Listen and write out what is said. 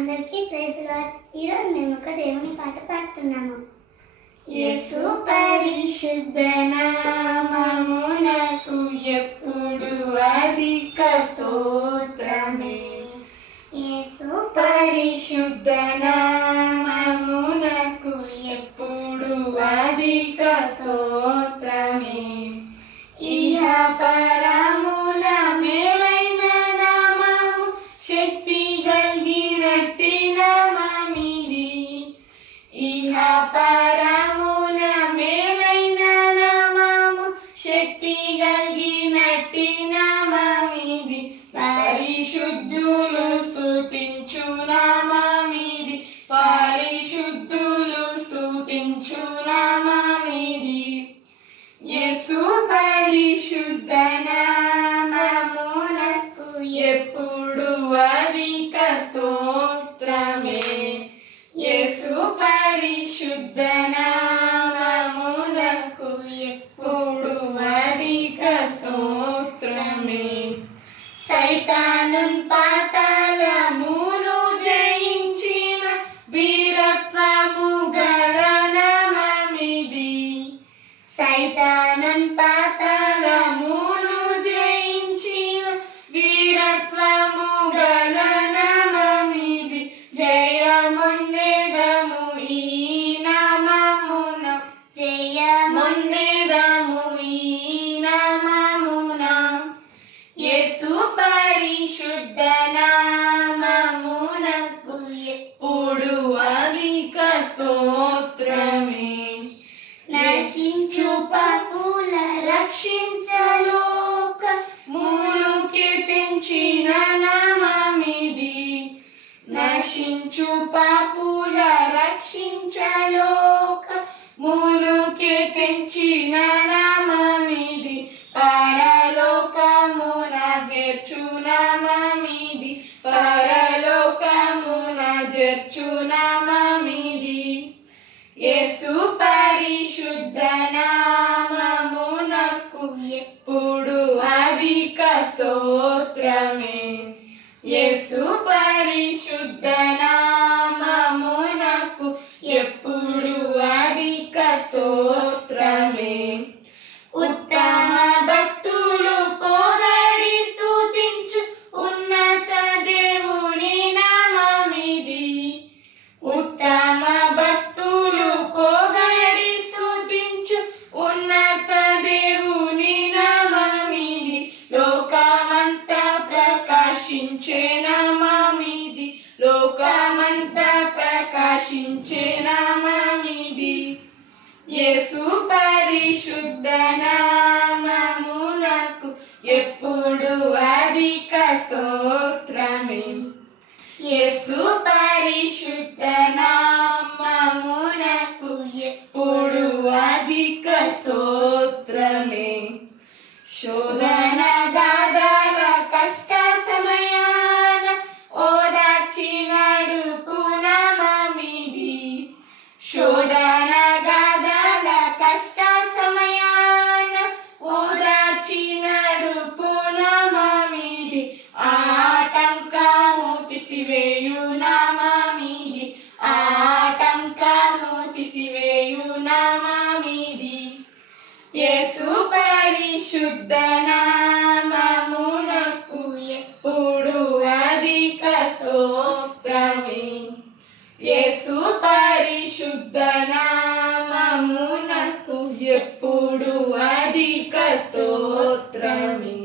అందరికీ praise lord. ఈరోజు మేము ఒక దేవుని పాట పాడుతున్నాము. యేసు ఎప్పుడు అధిక స్తోత్రమే. యేసు పరిశుద్ధనా కలిగినట్టి నామమిది పరిశుద్ధులు సైతానున్ పాత పాపుల రక్షించలోక మూను కీర్తించిన నామమిది. నశించు పాపుల రక్షించలోక మూను కీర్తించిన రక్షించే నామమిది యేసు పరిశుద్ధ శోధనగాదాల కష్ట సమయాన ఓదార్చి నడుపున మామిది ఆటంకము తీసివేయు నా మామిది ఆటంకము తీసివేయు నా మామిది యేసు పరిశుద్ధ ఎప్పుడు అధిక స్తోత్రమే.